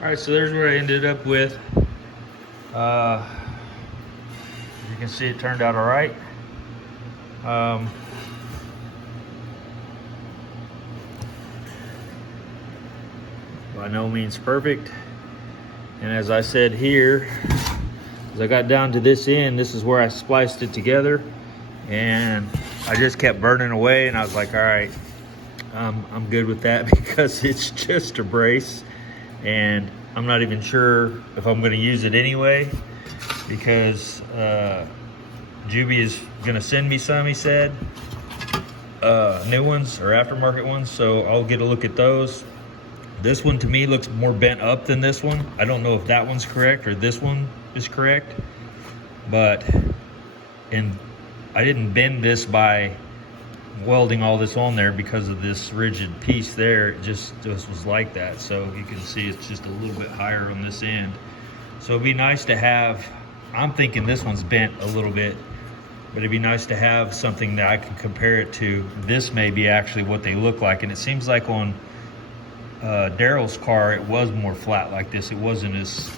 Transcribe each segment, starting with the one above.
All right, so there's what I ended up with. As you can see, it turned out all right. By no means perfect. And as I said here, as I got down to this end, this is where I spliced it together, and I just kept burning away, and I was like, all right, I'm good with that because it's just a brace, and I'm not even sure if I'm going to use it anyway, because Juby is going to send me some, he said, new ones or aftermarket ones, so I'll get a look at those. This one to me looks more bent up than this one. I don't know if that one's correct or this one is correct, but I didn't bend this by welding all this on there because of this rigid piece there. It just was like that. So you can see it's just a little bit higher on this end. So it'd be nice to have, I'm thinking this one's bent a little bit, but it'd be nice to have something that I can compare it to. This may be actually what they look like. And it seems like on Daryl's car, it was more flat like this. It wasn't as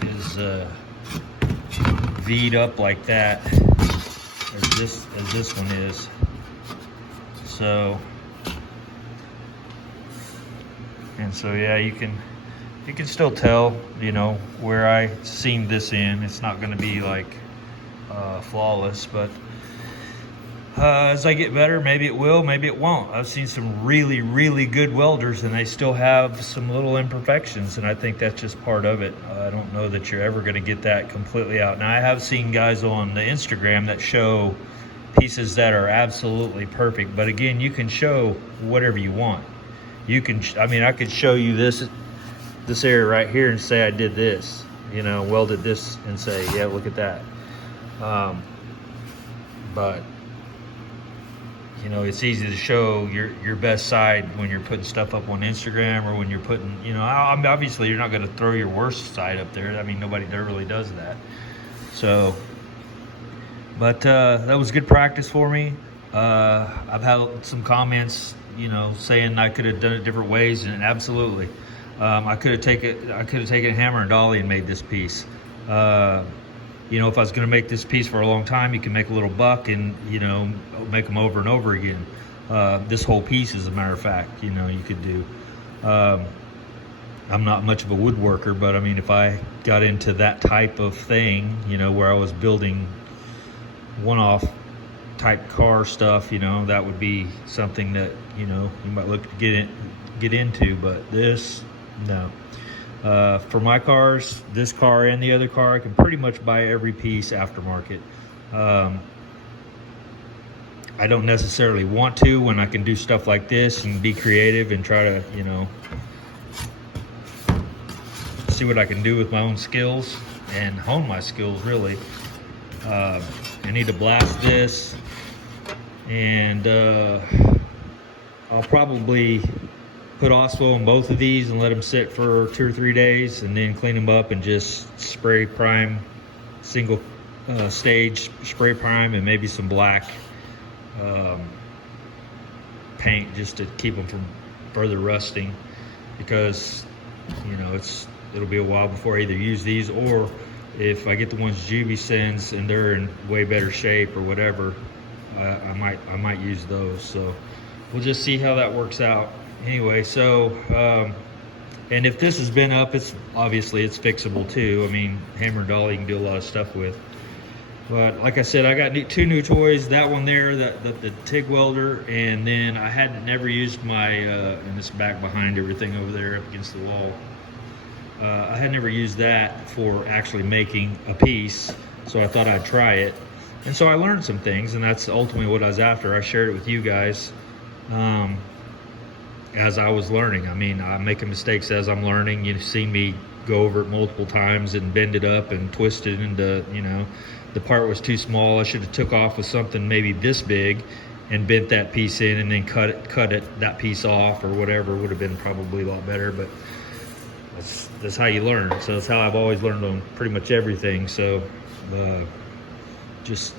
V'd up like that as this one is. So, and so yeah, you can still tell, you know, where I seamed this in. It's not going to be like flawless, but as I get better, maybe it will, maybe it won't. I've seen some really, really good welders, and they still have some little imperfections, and I think that's just part of it. I don't know that you're ever going to get that completely out. Now, I have seen guys on the Instagram that show pieces that are absolutely perfect, but again, you can show whatever you want. You can, I mean, I could show you this area right here and say I did this, you know, welded this, and say, yeah, look at that. But you know, it's easy to show your best side when you're putting stuff up on Instagram, or when you're putting, you know, obviously you're not going to throw your worst side up there. I mean, nobody there really does that. So, but that was good practice for me. I've had some comments, you know, saying I could have done it different ways, and absolutely, I could have taken a hammer and dolly and made this piece. You know, if I was going to make this piece for a long time, you can make a little buck and, you know, make them over and over again. This whole piece, as a matter of fact, you know, you could do. I'm not much of a woodworker, but I mean, if I got into that type of thing, you know, where I was building one-off type car stuff, you know, that would be something that, you know, you might look to get into, but this, no. For my cars, this car and the other car, I can pretty much buy every piece aftermarket. I don't necessarily want to, when I can do stuff like this and be creative and try to, you know, see what I can do with my own skills and hone my skills, really. I need to blast this, and I'll probably put Oslo in both of these and let them sit for 2 or 3 days, and then clean them up and just spray prime, single stage spray prime, and maybe some black paint just to keep them from further rusting, because, you know, it'll be a while before I either use these, or if I get the ones Juby sends and they're in way better shape or whatever, I might use those. So we'll just see how that works out. Anyway, so and if this has been up, it's obviously it's fixable too. I mean, hammer and dolly you can do a lot of stuff with. But like I said, I got 2 new toys. That one there, the TIG welder, and then I had never used my and it's back behind everything over there up against the wall. I had never used that for actually making a piece, so I thought I'd try it. And so I learned some things, and that's ultimately what I was after. I shared it with you guys. As I was learning. I mean, I'm making mistakes as I'm learning. You've seen me go over it multiple times and bend it up and twist it into, you know, the part was too small. I should have took off with something maybe this big and bent that piece in, and then cut that piece off, or whatever. Would have been probably a lot better, but that's how you learn. So that's how I've always learned on pretty much everything. So just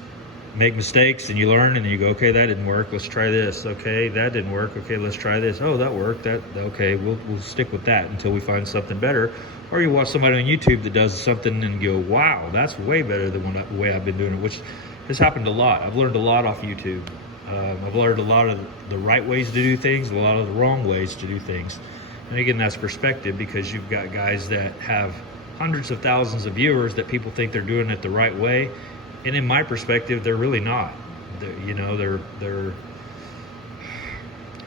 make mistakes and you learn, and then you go, okay, that didn't work, let's try this. Okay, that didn't work, okay, let's try this. Oh, that worked. That okay, we'll stick with that until we find something better. Or you watch somebody on YouTube that does something and you go, wow, that's way better than the way I've been doing it, which has happened a lot. I've learned a lot off YouTube. I've learned a lot of the right ways to do things, a lot of the wrong ways to do things. And again, that's perspective, because you've got guys that have hundreds of thousands of viewers that people think they're doing it the right way. And in my perspective, they're really not. They're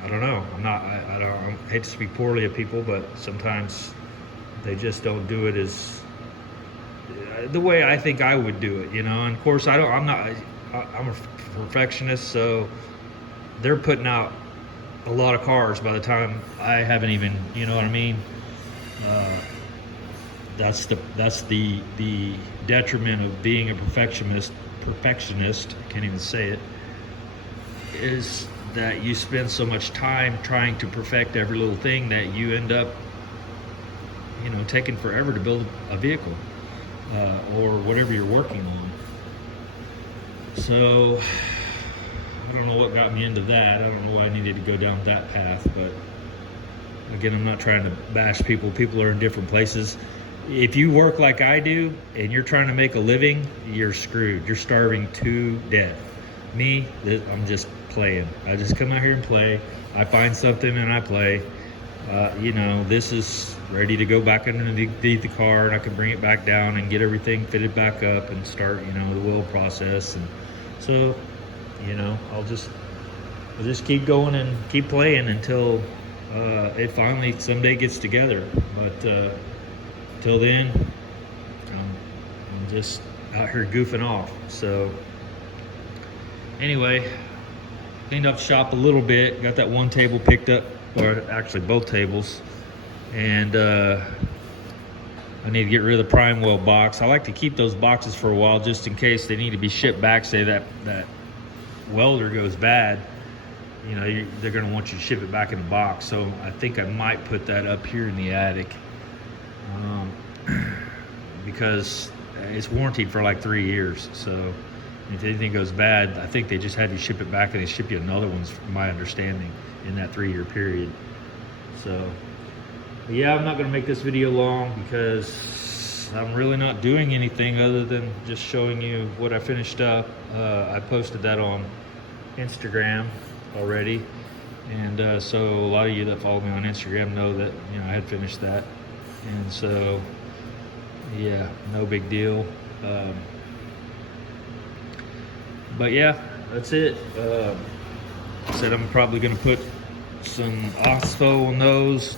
I don't know. I hate to speak poorly of people, but sometimes they just don't do it as the way I think I would do it, And of course, I'm a perfectionist, so they're putting out a lot of cars by the time I haven't even, you know what I mean? That's the detriment of being a perfectionist, I can't even say it, is that you spend so much time trying to perfect every little thing that you end up, taking forever to build a vehicle or whatever you're working on. So I don't know what got me into that. I don't know why I needed to go down that path, but again, I'm not trying to bash people. People are in different places. If you work like I do and you're trying to make a living, you're screwed. You're starving to death. Me, I'm just playing. I just come out here and play. I find something and I play. This is ready to go back underneath the car, and I can bring it back down and get everything fitted back up and start, the weld process. And so, I'll just keep going and keep playing until it finally someday gets together. But till then, I'm just out here goofing off. So anyway, cleaned up shop a little bit, got that one table picked up, or actually both tables, and I need to get rid of the prime weld box. I like to keep those boxes for a while just in case they need to be shipped back. Say that welder goes bad, they're going to want you to ship it back in the box. So I think I might put that up here in the attic, because it's warranted for like 3 years. So if anything goes bad, I think they just had you ship it back, and they ship you another one, from my understanding, in that 3-year period. So yeah, I'm not going to make this video long because I'm really not doing anything other than just showing you what I finished up. I posted that on Instagram already, and so a lot of you that follow me on Instagram know that I had finished that. And so yeah, no big deal. But yeah, that's it. I said I'm probably going to put some OSFO on those,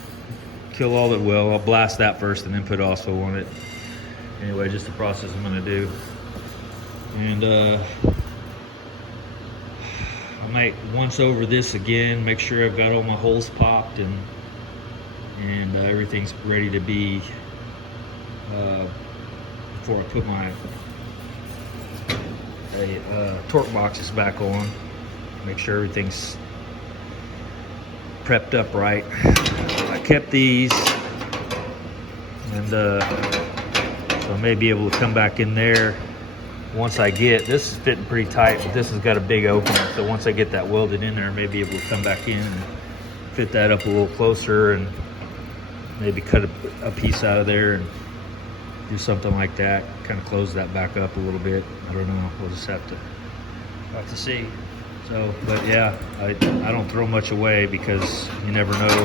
kill all that. Well, I'll blast that first and then put OSFO on it. Anyway, just the process I'm going to do. And I might once over this again, make sure I've got all my holes popped and everything's ready to be before I put my torque boxes back on. Make sure everything's prepped up right. I kept these, and so I may be able to come back in there once I get, this is fitting pretty tight, but this has got a big opening. So once I get that welded in there, I may be able to come back in and fit that up a little closer, and maybe cut a piece out of there and do something like that. Kind of close that back up a little bit. I don't know. We'll just have to see. So, but yeah, I don't throw much away because you never know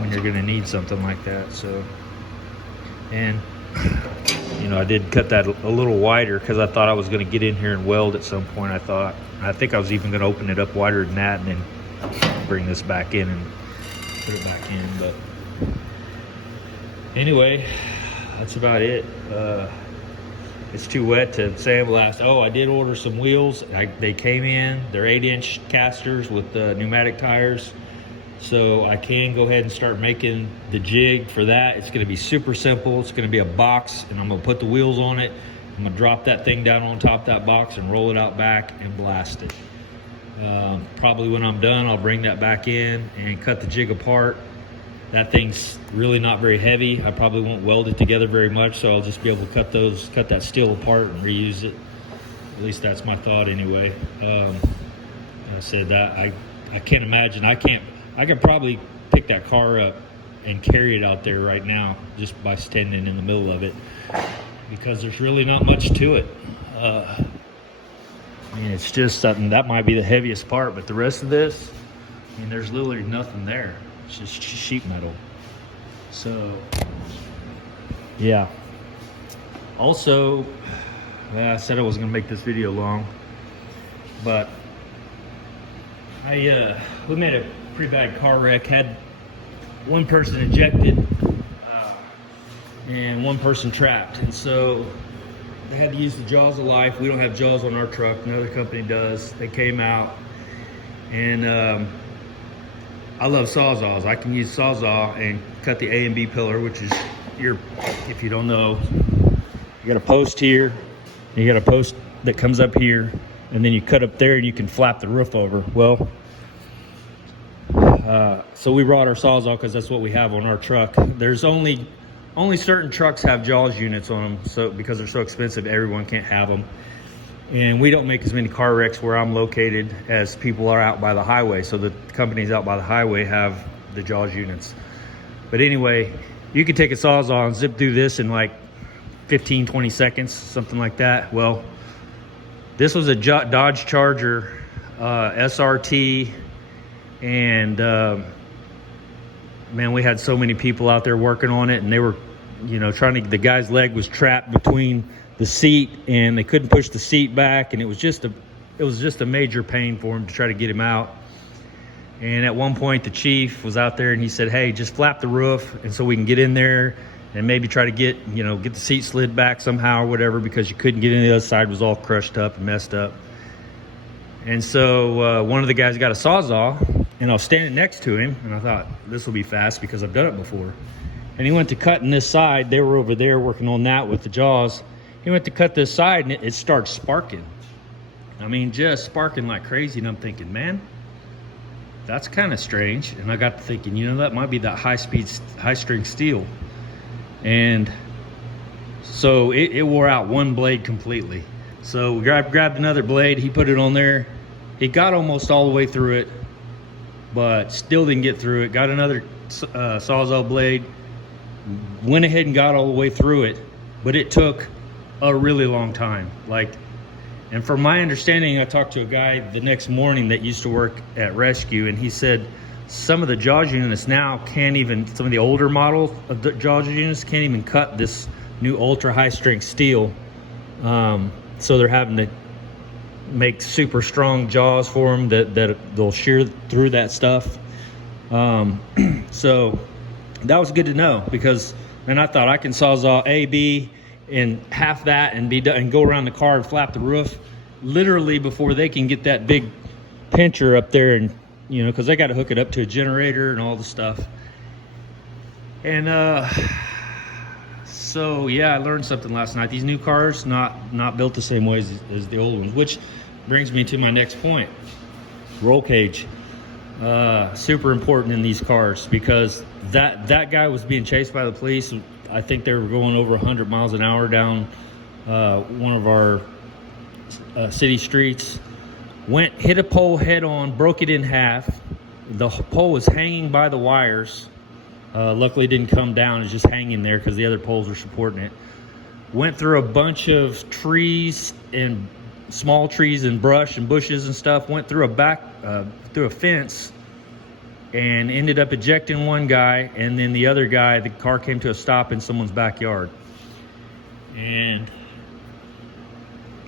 when you're going to need something like that. So, and I did cut that a little wider because I thought I was going to get in here and weld at some point. I think I was even going to open it up wider than that and then bring this back in and put it back in. But anyway, that's about it. It's too wet to sandblast. Oh, I did order some wheels. They came in. They're 8-inch casters with pneumatic tires. So I can go ahead and start making the jig for that. It's gonna be super simple. It's gonna be a box, and I'm gonna put the wheels on it. I'm gonna drop that thing down on top of that box and roll it out back and blast it. Probably when I'm done, I'll bring that back in and cut the jig apart. That thing's really not very heavy. I probably won't weld it together very much, so I'll just be able to cut that steel apart and reuse it. At least that's my thought anyway. I said that I can't imagine. I could probably pick that car up and carry it out there right now just by standing in the middle of it, because there's really not much to it. I mean, it's just something that might be the heaviest part, but the rest of this, I mean, there's literally nothing there. It's just sheet metal. So, yeah. Also, I said I was gonna make this video long, but we made a pretty bad car wreck. Had one person ejected and one person trapped, and so they had to use the jaws of life. We don't have jaws on our truck, another company does. They came out, and I love sawzalls. I can use sawzall and cut the A and B pillar, which is if you don't know, you got a post here, you got a post that comes up here, and then you cut up there and you can flap the roof over. Well, so we brought our sawzall because that's what we have on our truck. There's only certain trucks have jaws units on them, so because they're so expensive, everyone can't have them. And we don't make as many car wrecks where I'm located as people are out by the highway. So the companies out by the highway have the jaws units. But anyway, you could take a sawzall and zip through this in like 15, 20 seconds, something like that. Well, this was a Dodge Charger SRT, and man, we had so many people out there working on it, and they were, the guy's leg was trapped between the seat, and they couldn't push the seat back, and it was just a major pain for him to try to get him out. And at one point, the chief was out there, and he said, "Hey, just flap the roof, and so we can get in there and maybe try to get the seat slid back somehow or whatever, because you couldn't get in. The other side was all crushed up and messed up." And so one of the guys got a sawzall, and I was standing next to him, and I thought, this will be fast because I've done it before. And he went to cutting this side. They were over there working on that with the jaws. He went to cut this side, and it starts sparking. I mean, just sparking like crazy. And I'm thinking, man, that's kind of strange. And I got to thinking, that might be that high-strength steel. And so it wore out one blade completely. So we grabbed another blade. He put it on there. He got almost all the way through it, but still didn't get through it. Got another sawzall blade, went ahead and got all the way through it, but it took a really long time. And from my understanding, I talked to a guy the next morning that used to work at Rescue, and he said some of the jaws units now can't even, some of the older models of the jaws units can't even cut this new ultra high strength steel. So they're having to make super strong jaws for them that they'll shear through that stuff. So that was good to know, because then I thought I can sawzall A, B, and half that and be done and go around the car and flap the roof literally before they can get that big pincher up there, and because they got to hook it up to a generator and all the stuff. And so yeah, I learned something last night. These new cars not built the same way as the old ones, which brings me to my next point. Roll cage, super important in these cars, because that guy was being chased by the police. I think they were going over 100 miles an hour down one of our city streets. Hit a pole head on, broke it in half. The pole was hanging by the wires. Luckily it didn't come down. It's just hanging there because the other poles were supporting it. Went through a bunch of trees and small trees and brush and bushes and stuff. Went through through a fence and ended up ejecting one guy, and then the other guy, the car came to a stop in someone's backyard. And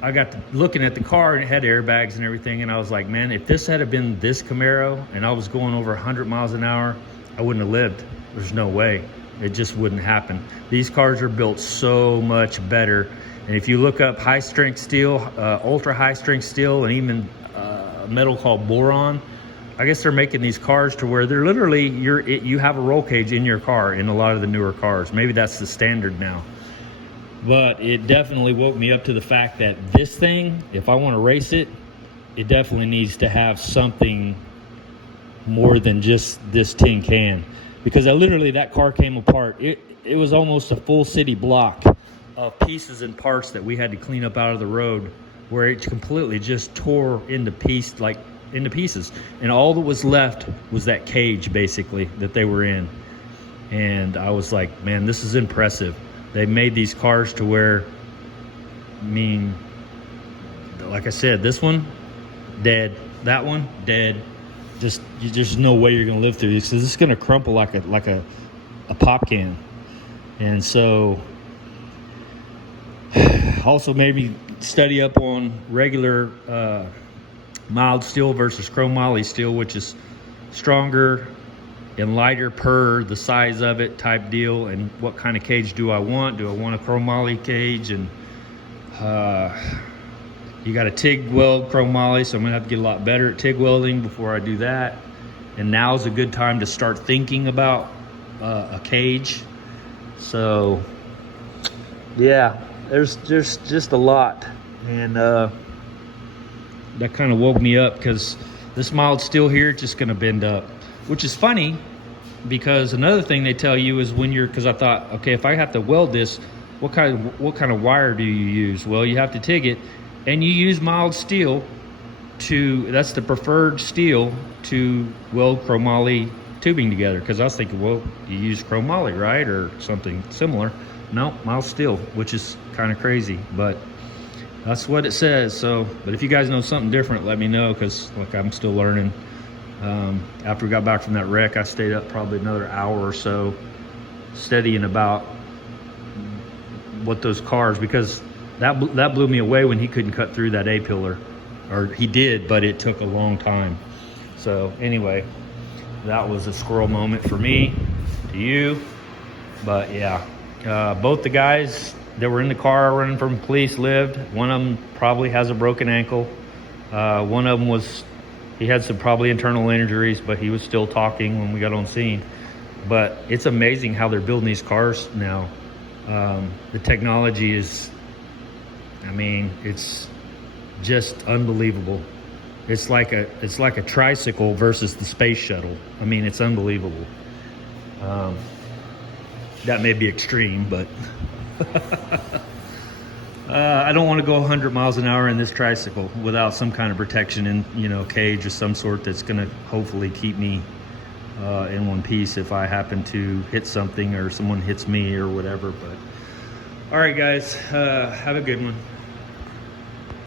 I got to looking at the car, and it had airbags and everything, and I was like, man, if this had been this Camaro and I was going over 100 miles an hour, I wouldn't have lived. There's no way. It just wouldn't happen. These cars are built so much better. And if you look up high-strength steel, ultra high-strength steel, and even a metal called boron, I guess they're making these cars to where they're literally, you have a roll cage in your car in a lot of the newer cars. Maybe that's the standard now. But it definitely woke me up to the fact that this thing, if I want to race it, it definitely needs to have something more than just this tin can. Because that car came apart. It was almost a full city block of pieces and parts that we had to clean up out of the road where it completely just tore into pieces, and all that was left was that cage basically that they were in. And I was like, man, this is impressive. They made these cars to where, I mean, like I said, this one dead, that one dead. Just there's no way you're gonna live through this. This is gonna crumple like a pop can. And so also maybe study up on regular mild steel versus chromoly steel, which is stronger and lighter per the size of it type deal. And what kind of cage do I want? Do I want a chromoly cage? And you got a TIG weld chromoly, so I'm gonna have to get a lot better at TIG welding before I do that. And now's a good time to start thinking about a cage. So yeah, there's just a lot. And that kind of woke me up, because this mild steel here is just gonna bend up, which is funny, because another thing they tell you is when you're, because I thought, okay, if I have to weld this, what kind of wire do you use? Well, you have to TIG it, and you use mild steel that's the preferred steel to weld chromoly tubing together. Because I was thinking, well, you use chromoly, right, or something similar. No, mild steel, which is kind of crazy, but that's what it says. So, but if you guys know something different, let me know, because look, I'm still learning. After we got back from that wreck, I stayed up probably another hour or so studying about what those cars, because that blew me away when he couldn't cut through that A-pillar. Or he did, but it took a long time. So anyway, that was a squirrel moment for me, to you. But yeah, both the guys that were in the car running from police lived. One of them probably has a broken ankle. One of them he had some probably internal injuries, but he was still talking when we got on scene. But it's amazing how they're building these cars now. The technology is, I mean, it's just unbelievable. It's like a tricycle versus the space shuttle. I mean, it's unbelievable. That may be extreme, but I don't want to go 100 miles an hour in this tricycle without some kind of protection and cage of some sort that's going to hopefully keep me in one piece if I happen to hit something or someone hits me or whatever. But all right, guys, have a good one.